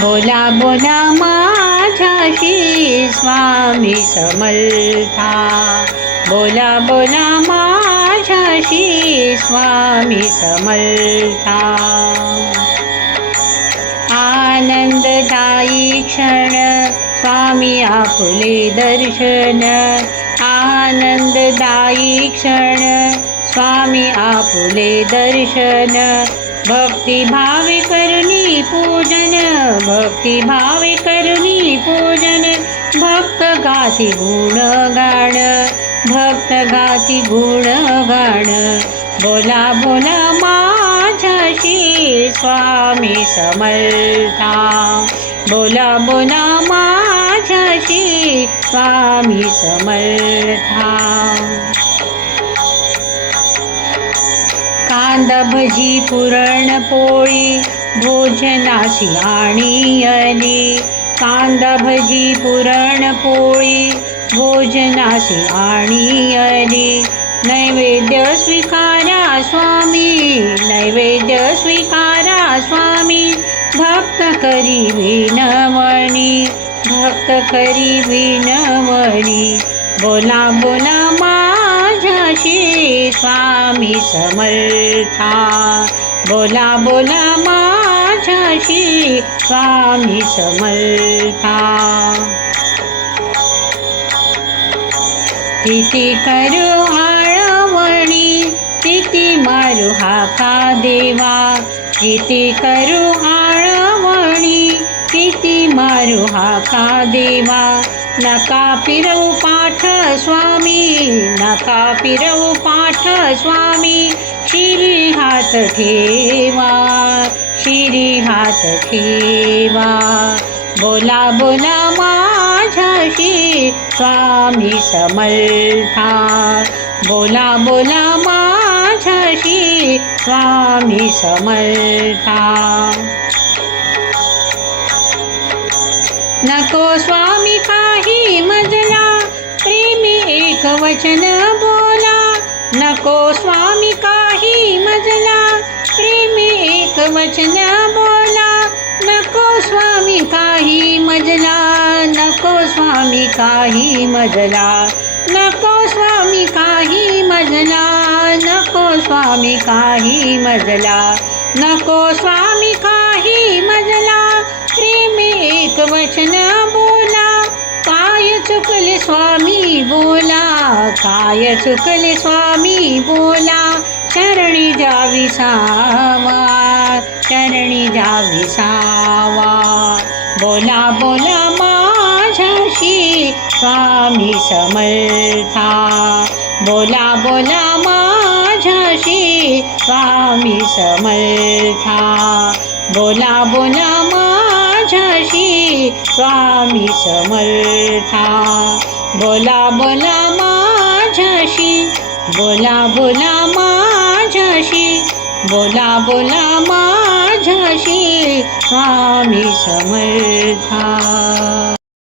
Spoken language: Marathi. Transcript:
बोला बोला माझ्याशी स्वामी समर्था, बोला बोला माझ्याशी स्वामी समर्था. आनंददायी क्षण स्वामी आपुले दर्शन, आनंददायी क्षण स्वामी आपुले दर्शन. भक्तिभावे करुणी पूजन, भक्तिभावे करुणी पूजन. भक्त गाती गुणगान, भक्त गाती गुणगान. बोला बोला माझ्याशी स्वामी समर्था, बोला बोला माझ्याशी स्वामी समर्था. कांदा भजी पुरणपोळी भोजनासी आणिली, कांदा भजी पुरणपोळी भोजनासी आणिली. नैवेद्य स्वीकारा स्वामी, नैवेद्य स्वीकारा स्वामी. भक्त करी विनवणी, भक्त करी विनवणी. बोला बोला माझ्याशी स्वामी समर्था, बोला बोला माझ्याशी स्वामी समर्था. किती करू आळवणी, किती मारू हाका देवा. किती करू आळवणी, किती मारू हाका देवा. नका फिरवू पाठ स्वामी, नका फिरवू पाठ स्वामी. शिरी हात ठेवा, शिरी हात ठेवा. बोला बोला माझ्याशी स्वामी समर्था, बोला बोला माझ्याशी स्वामी समर्था. नको स्वामी काही मजला, प्रेमी एक वचन बोला. नको स्वामी काही मजला, प्रेमी एक वचन बोला. नको स्वामी काही मजला, नको स्वामी काही मजला. नको स्वामी काही मजला, नको स्वामी काही मजला. नको स्वामी काही मजला, प्रेमी एक वचन बोला. काय चुकले स्वामी बोला, काय चुकले स्वामी बोला. चरणी जावी सावा, चरणी जावी सावा. बोला बोला माझ्याशी स्वामी समर्था, बोला बोला माझ्याशी स्वामी समर्था. बोला बोला माझ्याशी स्वामी समर्था. बोला बोला माझ्याशी, बोला बोला माझ्याशी, बोला बोला माझ्याशी स्वामी समर्था.